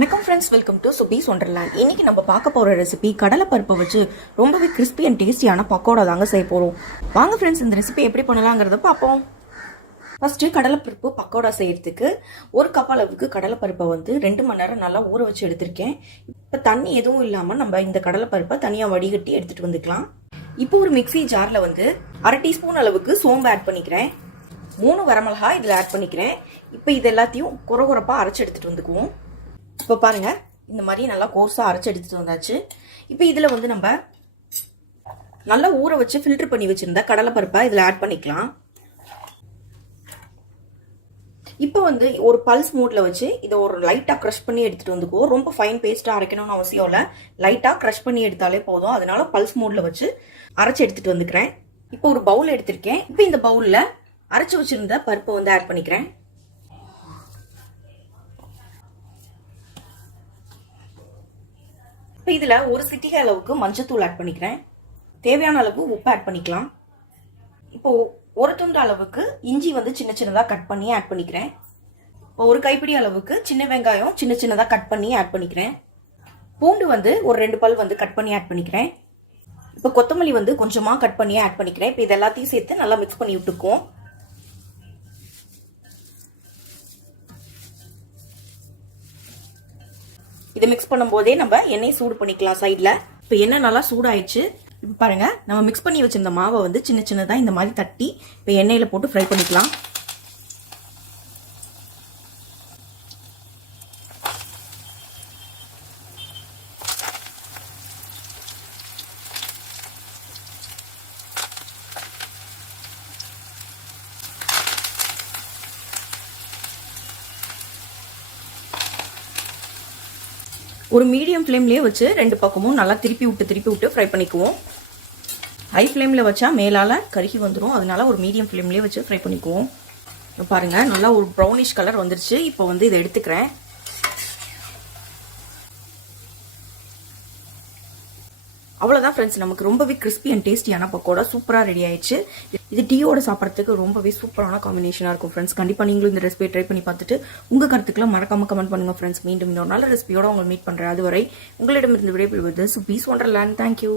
வணக்கம் friends, welcome to சுபீஸ் wonderland. இன்னைக்கு நம்ம பார்க்க போகிற ரெசிபி கடலைப்பருப்பை வச்சு ரொம்பவே கிறிஸ்பி அண்ட் டேஸ்டியான பக்கோடா தாங்க செய்ய போகிறோம். வாங்க ஃப்ரெண்ட்ஸ், இந்த ரெசிபி எப்படி பண்ணலாங்கிறத பார்ப்போம். ஃபஸ்ட்டு கடலைப்பருப்பு பக்கோடா செய்யறதுக்கு 1 கப் அளவுக்கு கடலைப்பருப்பை 2 மணி நேரம் நல்லா ஊற வச்சு எடுத்திருக்கேன். இப்போ தண்ணி எதுவும் இல்லாமல் நம்ம இந்த கடலைப்பருப்பை தனியாக வடிகட்டி எடுத்துகிட்டு வந்துக்கலாம். இப்போ ஒரு மிக்சி ஜாரில் 1/2 டீஸ்பூன் அளவுக்கு சோம்பு ஆட் பண்ணிக்கிறேன். 3 வரமிளகாய் இதில் ஆட் பண்ணிக்கிறேன். இப்போ இது எல்லாத்தையும் குறகுறப்பாக அரைச்சி எடுத்துகிட்டு வந்துக்குவோம். இப்போ பாருங்க, இந்த மாதிரி நல்லா கோர்ஸாக அரைச்சி எடுத்துட்டு வந்தாச்சு. இப்போ இதில் நம்ம நல்லா ஊற வச்சு ஃபில்டர் பண்ணி வச்சிருந்த கடலைப்பருப்பை இதில் ஆட் பண்ணிக்கலாம். இப்போ ஒரு பல்ஸ் மூடில் வச்சு இதை ஒரு லைட்டாக க்ரஷ் பண்ணி எடுத்துகிட்டு வந்துக்குவோம். ரொம்ப ஃபைன் பேஸ்ட்டாக அரைக்கணும்னு அவசியம் இல்லை, லைட்டாக க்ரஷ் பண்ணி எடுத்தாலே போதும். அதனால பல்ஸ் மூடில் வச்சு அரைச்சி எடுத்துகிட்டு வந்துக்கிறேன். இப்போ ஒரு பவுல் எடுத்திருக்கேன். இப்போ இந்த பவுலில் அரைச்சி வச்சிருந்த பருப்பை ஆட் பண்ணிக்கிறேன். இப்போ இதில் ஒரு சிட்டிகை அளவுக்கு மஞ்சத்தூள் ஆட் பண்ணிக்கிறேன். தேவையான அளவு உப்பு ஆட் பண்ணிக்கலாம். இப்போ ஒரு துண்டு அளவுக்கு இஞ்சி சின்ன சின்னதாக கட் பண்ணி ஆட் பண்ணிக்கிறேன். இப்போ ஒரு கைப்பிடி அளவுக்கு சின்ன வெங்காயம் சின்ன சின்னதாக கட் பண்ணி ஆட் பண்ணிக்கிறேன். பூண்டு ஒரு 2 பல் கட் பண்ணி ஆட் பண்ணிக்கிறேன். இப்போ கொத்தமல்லி கொஞ்சமாக கட் பண்ணி ஆட் பண்ணிக்கிறேன். இப்போ இது எல்லாத்தையும் சேர்த்து நல்லா மிக்ஸ் பண்ணி விட்டுக்குவோம். இதை மிக்ஸ் பண்ணும்போதே நம்ம எண்ணெய் சூடு பண்ணிக்கலாம் சைடில். இப்போ எண்ணெய் நல்லா சூடாயிடுச்சு. இப்போ பாருங்க, நம்ம மிக்ஸ் பண்ணி வச்சிருந்த மாவை சின்ன சின்னதாக இந்த மாதிரி தட்டி இப்போ எண்ணெயில் போட்டு ஃப்ரை பண்ணிக்கலாம். ஒரு மீடியம் ஃப்ளேம்லேயே வச்சு 2 பக்கமும் நல்லா திருப்பி விட்டு ஃப்ரை பண்ணிக்குவோம். ஹை ஃப்ளேமில் வச்சா மேலால் கருகி வந்துடும். அதனால ஒரு மீடியம் ஃப்ளேம்லேயே வச்சு ஃப்ரை பண்ணிக்குவோம். பாருங்கள், நல்லா ஒரு ப்ரௌனிஷ் கலர் வந்துருச்சு. இப்போ இதை எடுத்துக்கிறேன். அவ்வளோதான் ஃப்ரெண்ட்ஸ், நமக்கு ரொம்பவே கிறிஸ்பி அண்ட் டேஸ்டியான பக்கோடா சூப்பராக ரெடி ஆயிடுச்சு. இது டீயோட சாப்பிட்றதுக்கு ரொம்பவே சூப்பரான காம்பினேஷனாக இருக்கும் ஃப்ரெண்ட்ஸ். கண்டிப்பாக நீங்களும் இந்த ரெசிபியை ட்ரை பண்ணி பார்த்துட்டு உங்கள் கருத்துக்களை மறக்காம கமெண்ட் பண்ணுங்கள் ஃப்ரெண்ட்ஸ். மீண்டும் இன்னொரு நல்ல ரெசிபியோட உங்களை மீட் பண்ணுறேன். அதுவரை உங்களிடமிருந்து விடைபெறுவது சுபீஸ் ஒண்டர்லேண்ட். தேங்க்யூ.